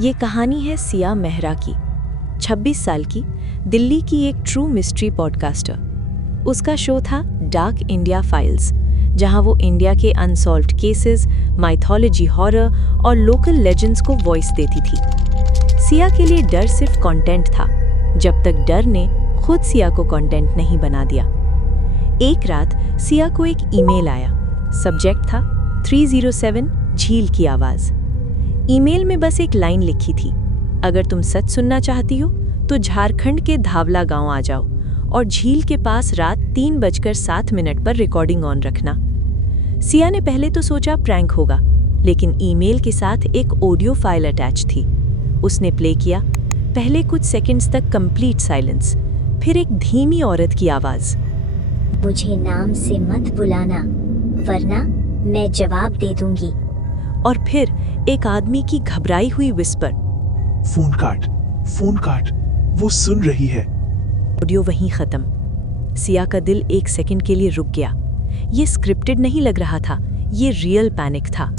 ये कहानी है सिया मेहरा की, 26 साल की, दिल्ली की एक ट्रू मिस्ट्री पॉडकास्टर। उसका शो था डार्क इंडिया फाइल्स, जहां वो इंडिया के अनसॉल्व्ड केसेस, माइथोलॉजी, हॉरर और लोकल लेजेंड्स को वॉइस देती थी। सिया के लिए डर सिर्फ कंटेंट था, जब तक डर ने खुद सिया को कंटेंट नहीं बना दिया। एक रात सिया को एक ईमेल आया। सब्जेक्ट था 307 झील की आवाज़। ईमेल में बस एक लाइन लिखी थी, अगर तुम सच सुनना चाहती हो तो झारखंड के धावला गांव आ जाओ और झील के पास रात 3:07 पर रिकॉर्डिंग ऑन रखना। सिया ने पहले तो सोचा प्रैंक होगा, लेकिन ईमेल के साथ एक ऑडियो फाइल अटैच थी। उसने प्ले किया। पहले कुछ सेकंड्स तक कंप्लीट साइलेंस, फिर एक धीमी औरत की आवाज़, मुझे नाम से मत बुलाना, वरना मैं जवाब दे दूंगी। और फिर एक आदमी की घबराई हुई विस्पर, फोन काट, वो सुन रही है। ऑडियो वहीं खत्म। सिया का दिल एक सेकंड के लिए रुक गया। ये स्क्रिप्टेड नहीं लग रहा था, ये रियल पैनिक था,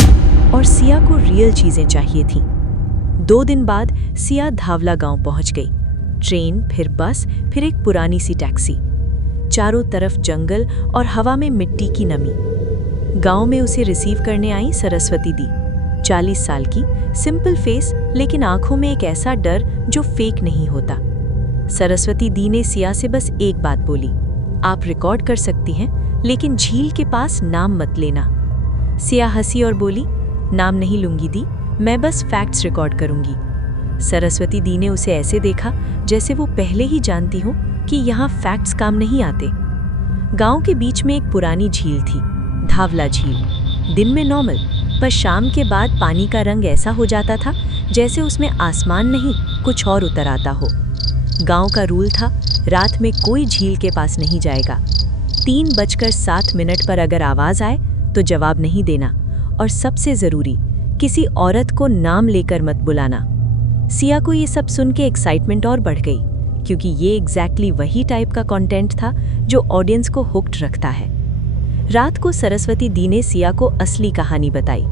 और सिया को रियल चीजें चाहिए थीं। 2 दिन बाद सिया धावला गांव पहुंच गई। ट्रेन, फिर बस, फिर एक पुरानी सी टैक्सी। चारों तरफ जंगल और हवा में मिट्टी की नमी। गांव में उसे रिसीव करने आई सरस्वती दी, 40 साल की, सिंपल फेस, लेकिन आंखों में एक ऐसा डर जो फेक नहीं होता। सरस्वती दी ने सिया से बस एक बात बोली, आप रिकॉर्ड कर सकती हैं, लेकिन झील के पास नाम मत लेना। सिया हंसी और बोली, नाम नहीं लूंगी दी, मैं बस फैक्ट्स रिकॉर्ड करूंगी। सरस्वती दी ने उसे ऐसे देखा जैसे वो पहले ही जानती हो कि यहाँ फैक्ट्स काम नहीं आते। गांव के बीच में एक पुरानी झील थी, धावला झील। दिन में नॉर्मल, पर शाम के बाद पानी का रंग ऐसा हो जाता था जैसे उसमें आसमान नहीं कुछ और उतर आता हो। गांव का रूल था, रात में कोई झील के पास नहीं जाएगा। 3:07 पर अगर आवाज़ आए तो जवाब नहीं देना, और सबसे ज़रूरी, किसी औरत को नाम लेकर मत बुलाना। सिया को ये सब सुन के एक्साइटमेंट और बढ़ गई, क्योंकि ये एग्जैक्टली वही टाइप का कंटेंट था जो ऑडियंस को हुक्ड रखता है। रात को सरस्वती दी ने सिया को असली कहानी बताई।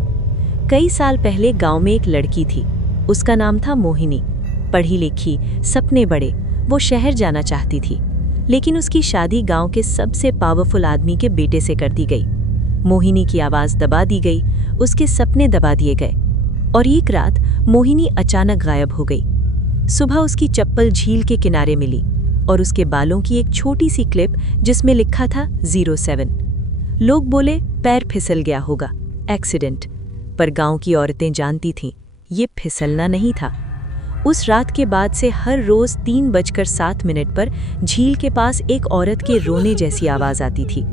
कई साल पहले गांव में एक लड़की थी, उसका नाम था मोहिनी। पढ़ी लिखी, सपने बड़े, वो शहर जाना चाहती थी, लेकिन उसकी शादी गांव के सबसे पावरफुल आदमी के बेटे से कर दी गई। मोहिनी की आवाज़ दबा दी गई, उसके सपने दबा दिए गए, और एक रात मोहिनी अचानक गायब हो गई। सुबह उसकी चप्पल झील के किनारे मिली, और उसके बालों की एक छोटी सी क्लिप जिसमें लिखा था 07। लोग बोले पैर फिसल गया होगा, एक्सीडेंट। पर गांव की औरतें जानती थीं, ये फिसलना नहीं था। उस रात के बाद से हर रोज 3:07 पर झील के पास एक औरत के रोने जैसी आवाज़ आती थी,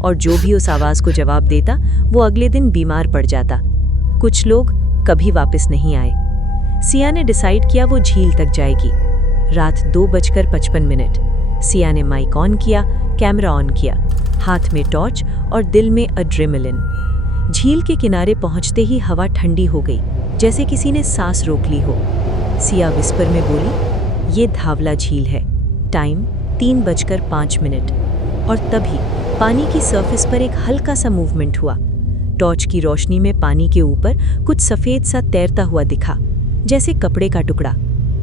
और जो भी उस आवाज़ को जवाब देता वो अगले दिन बीमार पड़ जाता। कुछ लोग कभी वापस नहीं आए। सिया ने डिसाइड किया वो झील तक जाएगी। रात 2:55। सिया ने माइक ऑन किया, कैमरा ऑन किया, हाथ में टॉर्च और दिल में एड्रेनलिन। झील के किनारे पहुंचते ही हवा ठंडी हो गई, जैसे किसी ने सांस रोक ली हो। सिया विस्पर में बोली, ये धावला झील है, टाइम 3:05। और तभी पानी की सरफेस पर एक हल्का सा मूवमेंट हुआ। टॉर्च की रोशनी में पानी के ऊपर कुछ सफ़ेद सा तैरता हुआ दिखा, जैसे कपड़े का टुकड़ा,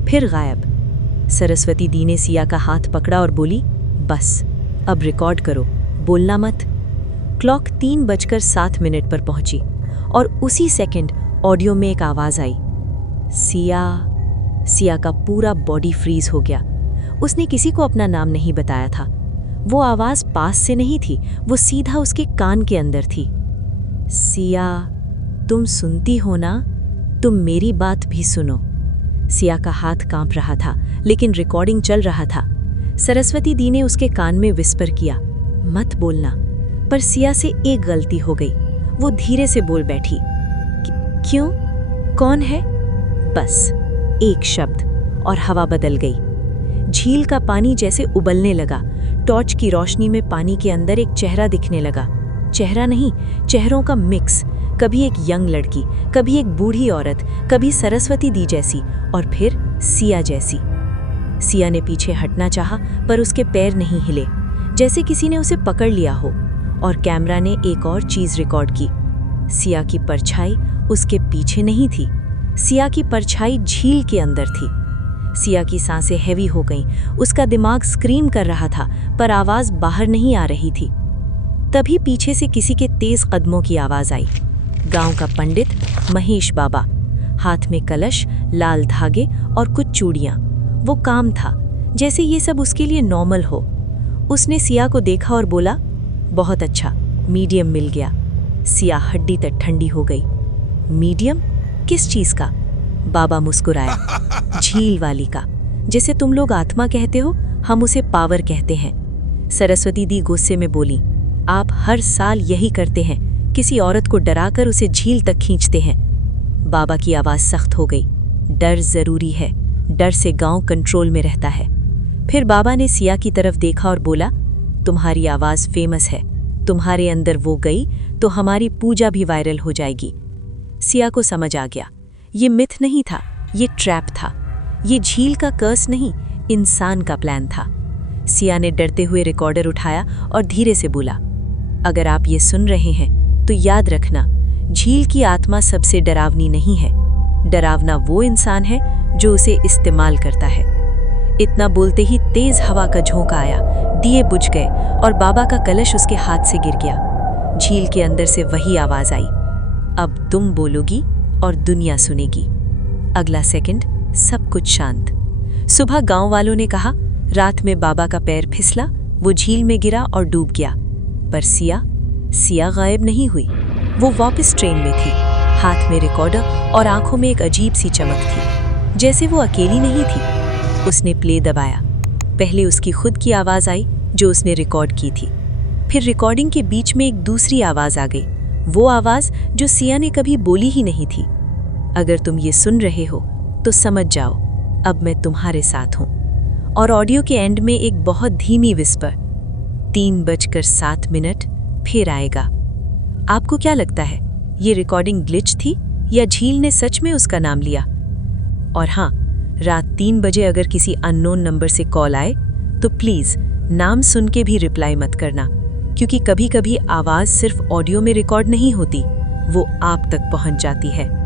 फिर गायब। सरस्वती दी ने सिया का हाथ पकड़ा और बोली, बस अब रिकॉर्ड करो, बोलना मत। क्लॉक 3:07 पर पहुंची, और उसी सेकंड ऑडियो में एक आवाज़ आई, सिया। सिया का पूरा बॉडी फ्रीज हो गया। उसने किसी को अपना नाम नहीं बताया था। वो आवाज़ पास से नहीं थी, वो सीधा उसके कान के अंदर थी। सिया, तुम सुनती हो ना? तुम मेरी बात भी सुनो। सिया का हाथ कांप रहा था, लेकिन रिकॉर्डिंग चल रहा था। सरस्वती दी ने उसके कान में विस्पर किया, मत बोलना। पर सिया से एक गलती हो गई। वो धीरे से बोल बैठी, क्यों? कौन है? बस एक शब्द, और हवा बदल गई। झील का पानी जैसे उबलने लगा। टॉर्च की रोशनी में पानी के अंदर एक चेहरा दिखने लगा। चेहरा नहीं, चेहरों का मिक्स। कभी एक यंग लड़की, कभी एक बूढ़ी औरत, कभी सरस्वती दी जैसी, और फिर सिया जैसी। सिया ने पीछे हटना चाहा, पर उसके पैर नहीं हिले, जैसे किसी ने उसे पकड़ लिया हो। और कैमरा ने एक और चीज़ रिकॉर्ड की। सिया की परछाई उसके पीछे नहीं थी, सिया की परछाई झील के अंदर थी। सिया की सांसें हैवी हो गईं, उसका दिमाग स्क्रीम कर रहा था पर आवाज बाहर नहीं आ रही थी। तभी पीछे से किसी के तेज कदमों की आवाज आई। गांव का पंडित महेश बाबा, हाथ में कलश, लाल धागे और कुछ चूड़ियां। वो काम था जैसे ये सब उसके लिए नॉर्मल हो। उसने सिया को देखा और बोला, बहुत अच्छा, मीडियम मिल गया। सिया हड्डी तक ठंडी हो गई। मीडियम? किस चीज का? बाबा मुस्कुराया, झील वाली का। जिसे तुम लोग आत्मा कहते हो, हम उसे पावर कहते हैं। सरस्वती दी गुस्से में बोली, आप हर साल यही करते हैं, किसी औरत को डराकर उसे झील तक खींचते हैं। बाबा की आवाज सख्त हो गई, डर जरूरी है, डर से गांव कंट्रोल में रहता है। फिर बाबा ने सिया की तरफ देखा और बोला, तुम्हारी आवाज फेमस है, तुम्हारे अंदर वो गई तो हमारी पूजा भी वायरल हो जाएगी। सिया को समझ आ गया, ये मिथ नहीं था, ये ट्रैप था। ये झील का कर्स नहीं, इंसान का प्लान था। सिया ने डरते हुए रिकॉर्डर उठाया और धीरे से बोला, अगर आप ये सुन रहे हैं तो याद रखना, झील की आत्मा सबसे डरावनी नहीं है। डरावना वो इंसान है जो उसे इस्तेमाल करता है। इतना बोलते ही तेज हवा का झोंका आया, दिए बुझ गए और बाबा का कलश उसके हाथ से गिर गया। झील के अंदर से वही आवाज आई, अब तुम बोलोगी और दुनिया सुनेगी। अगला सेकंड सब कुछ शांत। सुबह गांव वालों ने कहा, रात में बाबा का पैर फिसला, वो झील में गिरा और डूब गया। पर सिया गायब नहीं हुई। वो वापस ट्रेन में थी, हाथ में रिकॉर्डर और आंखों में एक अजीब सी चमक थी, जैसे वो अकेली नहीं थी। उसने प्ले दबाया। पहले उसकी खुद की आवाज आई जो उसने रिकॉर्ड की थी। फिर रिकॉर्डिंग के बीच में एक दूसरी आवाज आ गई, वो आवाज जो सिया ने कभी बोली ही नहीं थी। अगर तुम ये सुन रहे हो तो समझ जाओ, अब मैं तुम्हारे साथ हूं। और ऑडियो के एंड में एक बहुत धीमी विस्पर, 3:07 फिर आएगा। आपको क्या लगता है, ये रिकॉर्डिंग ग्लिच थी या झील ने सच में उसका नाम लिया? और हाँ, रात 3 बजे अगर किसी अननोन नंबर से कॉल आए तो प्लीज नाम सुन के भी रिप्लाई मत करना, क्योंकि कभी-कभी आवाज सिर्फ ऑडियो में रिकॉर्ड नहीं होती, वो आप तक पहुंच जाती है।